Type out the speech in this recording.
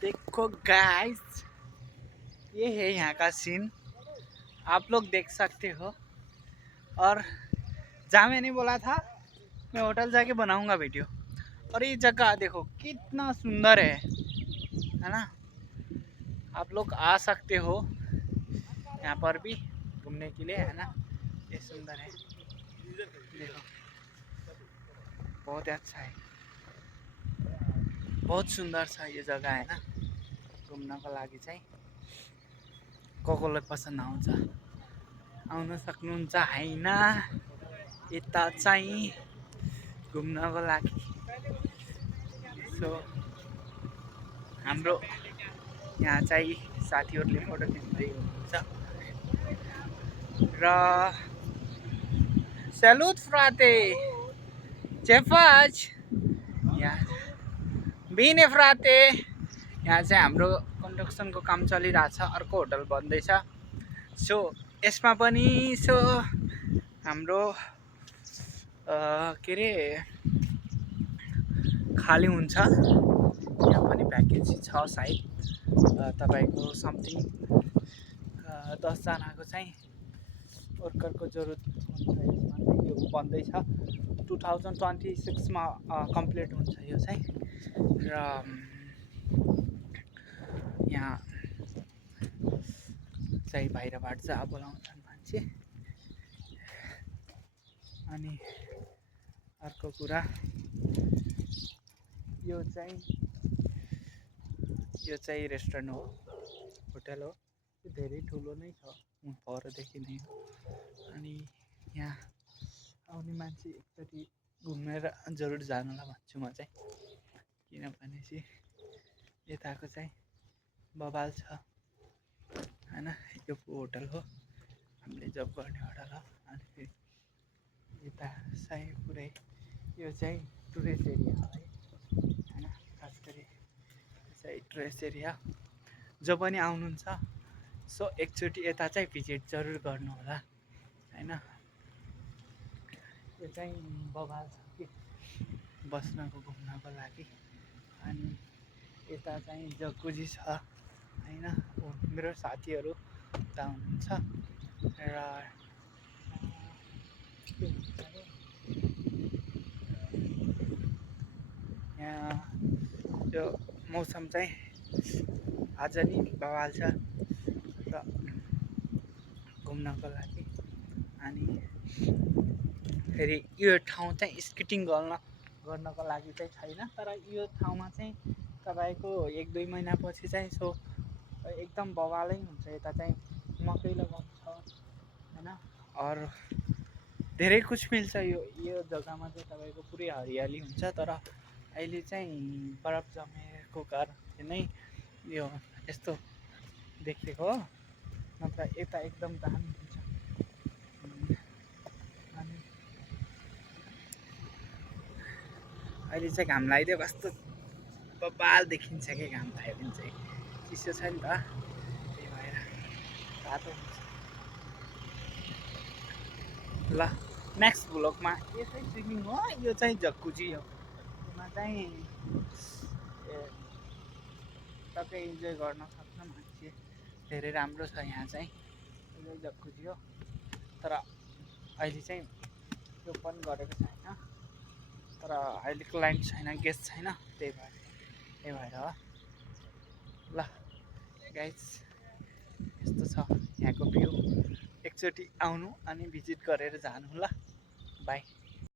देखो गाइस, ये है यहाँ का सीन, आप लोग देख सकते हो। और जहाँ मैंने बोला था मैं होटल जाके बनाऊंगा वीडियो, और ये जगह देखो कितना सुंदर है ना। आप लोग आ सकते हो यहाँ पर भी घूमने के लिए, है ना। ये सुंदर है, देखो बहुत अच्छा है, बहुत सुंदर सा ये जग्गा है ना घुम्नको लागि चाहिँ। कसलाई पसन्द आउँछ आउन सक्नुहुन्छ हैन यता चाहिँ घुम्नको लागि। सो हाम्रो यहाँ चाहिँ साथीहरूले फोटो खिच्दै हुनुहुन्छ र सैलुट फ्राते चेफाज यहाँ बिने फ्राते। यहाँ चाहिँ हाम्रो कन्स्ट्रक्सनको काम चलिरहेछ, अर्को होटल बन्दैछ। सो यसमा पनि सो हाम्रो के अरे खाली हुन्छ, यहाँ पनि भ्याकेन्सी छ सायद। तपाईँको समथिङ 10 जनाको चाहिँ वर्करको जरुरत हुन्छ। यसमा चाहिँ यो बन्दैछ, 2026 मा कम्प्लिट हुन्छ यो चाहिँ। र यहाँ चाहिँ बाहिरबाट चाहिँ बोलाउँछन् मान्छे। अनि अर्को कुरा यो चाहिँ रेस्टुरेन्ट हो, होटल हो। यो धेरै ठुलो नै छ, परदेखि नै हो। अनि यहाँ आउने मान्छे एकचोटि घुमेर जरुर जानुला भन्छु म चाहिँ, किनभने चाहिँ यताको चाहिँ बवाल छ हैन। यो होटल हो, हामीले जब गर्ने होटल हो। अनि फेरि यता चाहिँ पुरै यो चाहिँ टुरिस्ट एरिया हो हैन। खास गरी चाहिँ टुरिस्ट एरिया जो पनि आउनुहुन्छ सो एकचोटि यता चाहिँ भिजिट जरुर गर्नु होला हैन। यो चाहिँ बवाल छ कि बस्नको घुम्नको लागि। अनि यता चाहिँ जकुजी छ हैन। मेरो साथीहरू उता हुनुहुन्छ र यहाँ यो मौसम चाहिँ आज नि बवाल छ र घुम्नको लागि। अनि फेरि यो ठाउँ चाहिँ स्केटिङ गर्नको लागि चाहिँ छैन, तर यो ठाउँमा चाहिँ तपाईँको 1-2 महिनापछि चाहिँ सो एकदम बवालै हुन्छ। यता चाहिँ मकै लगाउँछ हैन, और धेरै कुछ मिल्छ यो जग्गामा चाहिँ। तपाईँको पुरै हरियाली हुन्छ, तर अहिले चाहिँ बरफ जमेको कारणले नै यो यस्तो देखेको हो, नत्र यता एकदम दामी हुन्छ। अनि अहिले चाहिँ घाम लगाइदियो कस्तो बबाल देखिन्छ कि, घाम लाग्यो भने चाहिँ चिसो छ नि त, त्यही भएर तातो हुन्छ। ल नेक्स्ट भ्लगमा यो चाहिँ स्विमिङ हो, यो चाहिँ जकुजी हो। यसमा चाहिँ टक्कै इन्जोय गर्न सक्छ मान्छे, धेरै राम्रो छ यहाँ चाहिँ। यो जकुजी हो, तर अहिले चाहिँ ओपन गरेको छैन, तर अहिले क्लाइन्ट छैन, गेस्ट छैन, त्यही भएर हो। ल गाइस यस्तो छ यहाँको भ्यू, एकचोटि आउनु अनि भिजिट गरेर जानु ल। बाई।